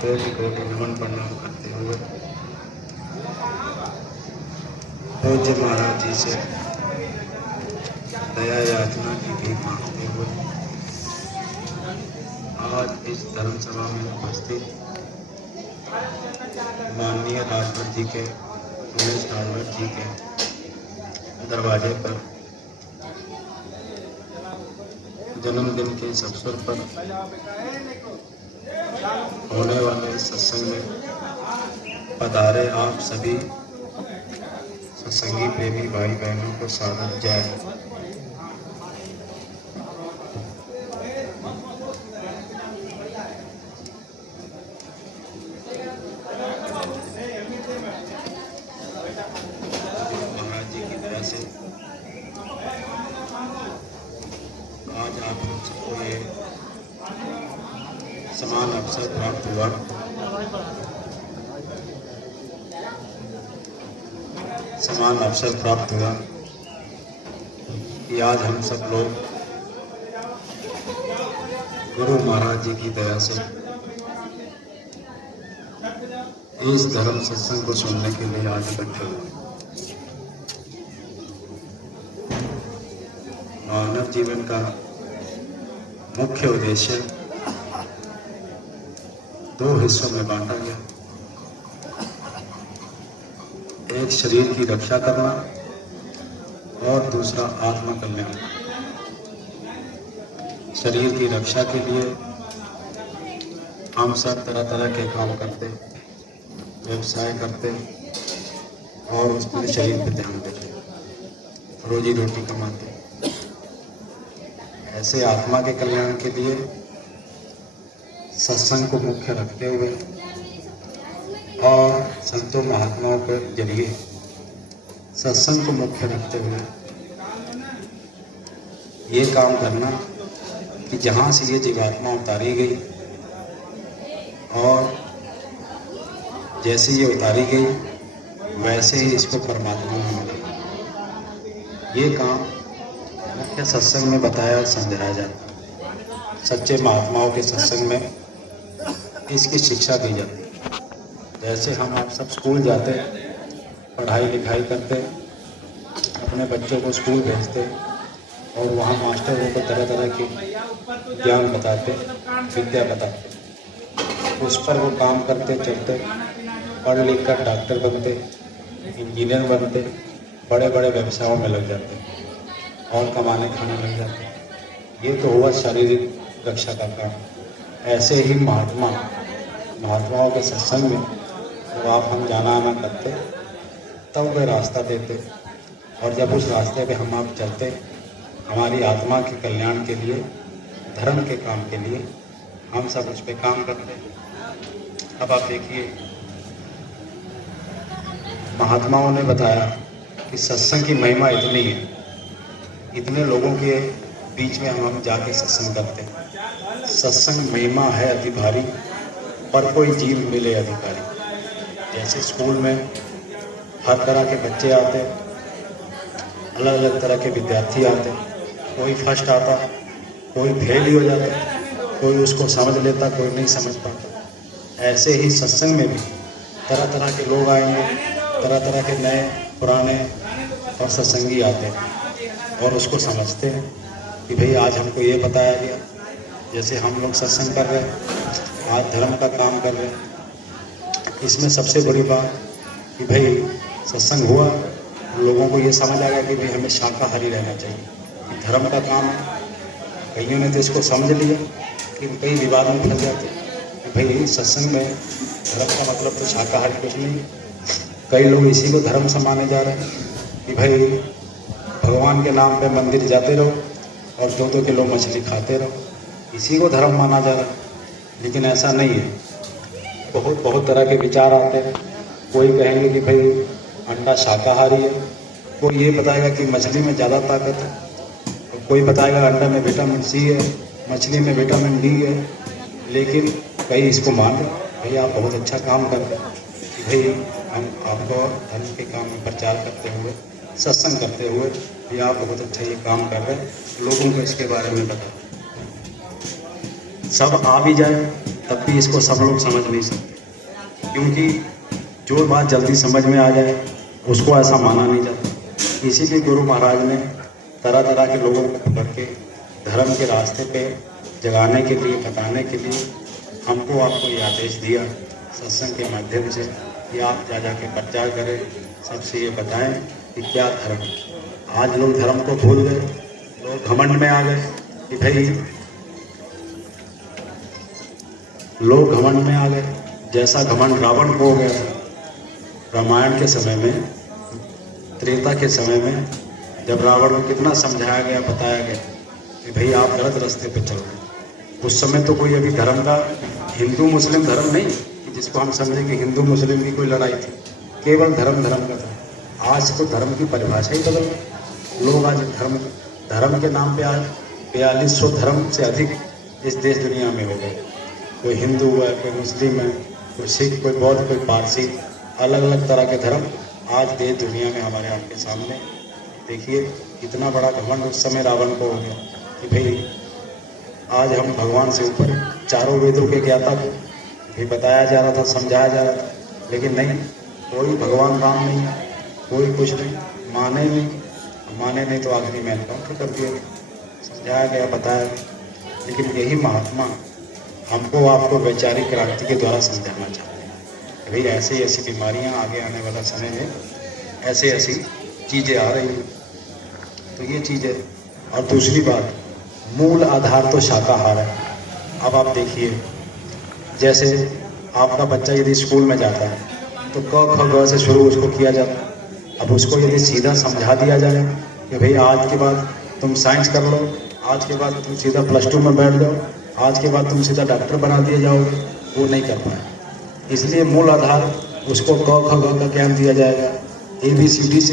कोटि कोटि नमन प्रणाम करते हुए पूज्य महाराज जी से दया याचना की भीख मांगते हुए आज इस धर्म सभा में उपस्थित माननीय राजभर जी के उमेश राजभर जी के दरवाजे पर जन्मदिन के इस अवसर पर होने वाले सत्संग में पधारे आप सभी सत्संगी प्रेमी भाई बहनों को सादर जय। महाराज जी की दया से आज आप हम सबको ये समान अवसर प्राप्त हुआ कि आज हम सब लोग गुरु महाराज जी की दया से इस धर्म सत्संग को सुनने के लिए आज इकट्ठे हुए। मानव जीवन का मुख्य उद्देश्य दो हिस्सों में बांटा गया। एक शरीर की रक्षा करना और दूसरा आत्मा कल्याण। शरीर की रक्षा के लिए हम सब तरह तरह के काम करते, व्यवसाय करते और उस पर शरीर पर ध्यान देते, रोजी रोटी कमाते। ऐसे आत्मा के कल्याण के लिए सत्संग को मुख्य रखते हुए और संतों महात्माओं के जरिए सत्संग को मुख्य रखते हुए ये काम करना कि जहाँ से ये जीवात्मा उतारी गई और जैसे ये उतारी गई वैसे ही इसको परमात्मा में मिला। ये काम मुख्य सत्संग में बताया समझाया जाता। सच्चे महात्माओं के सत्संग में इसकी शिक्षा दी जाती। जैसे हम आप सब स्कूल जाते, पढ़ाई लिखाई करते, अपने बच्चों को स्कूल भेजते और वहाँ मास्टरों को तरह तरह के ज्ञान बताते, विद्या बताते, उस पर वो काम करते चलते, पढ़ लिख कर डॉक्टर बनते, इंजीनियर बनते, बड़े बड़े व्यवसायों में लग जाते और कमाने खाने लग जाते। ये तो हुआ शारीरिक रक्षा का काम। ऐसे ही महात्माओं के सत्संग में जब आप हम जाना आना करते तब वे रास्ता देते और जब उस रास्ते पे हम आप चलते हमारी आत्मा के कल्याण के लिए, धर्म के काम के लिए हम सब उस पर काम करते। अब आप देखिए, महात्माओं ने बताया कि सत्संग की महिमा इतनी है, इतने लोगों के बीच में हम जाके सत्संग करते। सत्संग महिमा है अति भारी, पर कोई जीव मिले अधिकारी। जैसे स्कूल में हर तरह के बच्चे आते, अलग अलग तरह के विद्यार्थी आते, कोई फर्स्ट आता, कोई फेल ही हो जाता, कोई उसको समझ लेता, कोई नहीं समझ पाता। ऐसे ही सत्संग में भी तरह तरह के लोग आएंगे, तरह तरह के नए पुराने और सत्संगी आते हैं और उसको समझते हैं कि भाई आज हमको ये बताया गया। जैसे हम लोग सत्संग कर रहे हैं, आज धर्म का काम कर रहे हैं, इसमें सबसे बड़ी बात कि भाई सत्संग हुआ, लोगों को ये समझ आ गया कि भाई हमें शाकाहारी रहना चाहिए, कि धर्म का काम है। कईयों ने तो इसको समझ लिया कि कई विवाद में फंस जाते कि भाई सत्संग में धर्म का मतलब तो शाकाहारी कुछ नहीं। कई लोग इसी को धर्म से माने जा रहे हैं कि भाई भगवान के नाम पे मंदिर जाते रहो और 2-2 किलो मछली खाते रहो, इसी को धर्म माना जा रहा है। लेकिन ऐसा नहीं है। बहुत तरह के विचार आते हैं। कोई कहेंगे कि भाई अंडा शाकाहारी है, कोई ये बताएगा कि मछली में ज़्यादा ताकत है, और कोई बताएगा अंडा में विटामिन सी है, मछली में विटामिन डी है। लेकिन कई इसको मान रहे, भाई आप बहुत अच्छा काम कर रहे हैं कि भाई हम आपको धर्म के काम में प्रचार करते हुए, सत्संग करते हुए भी आप बहुत अच्छा ये काम कर रहे हैं, लोगों को इसके बारे में बताओ। सब आ भी जाए तब भी इसको सब लोग समझ नहीं सकते, क्योंकि जो बात जल्दी समझ में आ जाए उसको ऐसा माना नहीं जाता। इसीलिए गुरु महाराज ने तरह तरह के लोगों को पकड़ के धर्म के रास्ते पे जगाने के लिए, बताने के लिए हमको आपको ये आदेश दिया सत्संग के माध्यम से कि आप जा के प्रचार करें, सबसे ये बताएं कि क्या धर्म। आज लोग धर्म को भूल गए, लोग घमंड में आ गए कि भाई, लोग घमंड में आ गए। जैसा घमंड रावण को हो गया था रामायण के समय में, त्रेता के समय में, जब रावण को कितना समझाया गया, बताया गया कि भाई आप गलत रास्ते पे चल रहे। उस समय तो कोई अभी धर्म का, हिंदू मुस्लिम धर्म नहीं कि जिसको हम समझें कि हिंदू मुस्लिम की कोई लड़ाई थी, केवल धर्म का था। आज तो धर्म की परिभाषा ही बदल गई। लोग आज धर्म के नाम पे आज 4200 धर्म से अधिक इस देश दुनिया में हो गए। कोई हिंदू है, कोई मुस्लिम है, कोई सिख, कोई बौद्ध, कोई पारसी, अलग अलग तरह के धर्म आज देश दुनिया में हमारे आपके सामने। देखिए कितना बड़ा घमंड उस समय रावण को हो गया कि भाई आज हम भगवान से ऊपर, चारों वेदों के ज्ञाता को भी बताया जा रहा था, समझाया जा रहा था, लेकिन नहीं, कोई भगवान राम नहीं, कोई कुछ नहीं, माने नहीं तो आखिरी में एनकाउंटर कर दिया, समझाया गया, बताया गया। लेकिन यही महात्मा हमको आपको वैचारिक क्रांति के द्वारा समझाना चाहते हैं कि भाई ऐसी ऐसी बीमारियां, आगे आने वाला समय में ऐसी ऐसी चीज़ें आ रही हैं। तो ये चीज़ें, और दूसरी बात, मूल आधार तो शाकाहार है। अब आप देखिए, जैसे आपका बच्चा यदि स्कूल में जाता है तो क ख ग से शुरू उसको किया जाता है। अब उसको यदि सीधा समझा दिया जाए कि भाई आज के बाद तुम साइंस कर लो, आज के बाद तुम सीधा +2 में बैठ जाओ, आज के बाद तुम सीधा डॉक्टर बना दिए जाओगे, वो नहीं कर पाए। इसलिए मूल आधार उसको क ख ग का ज्ञान दिया जाएगा, ABCD से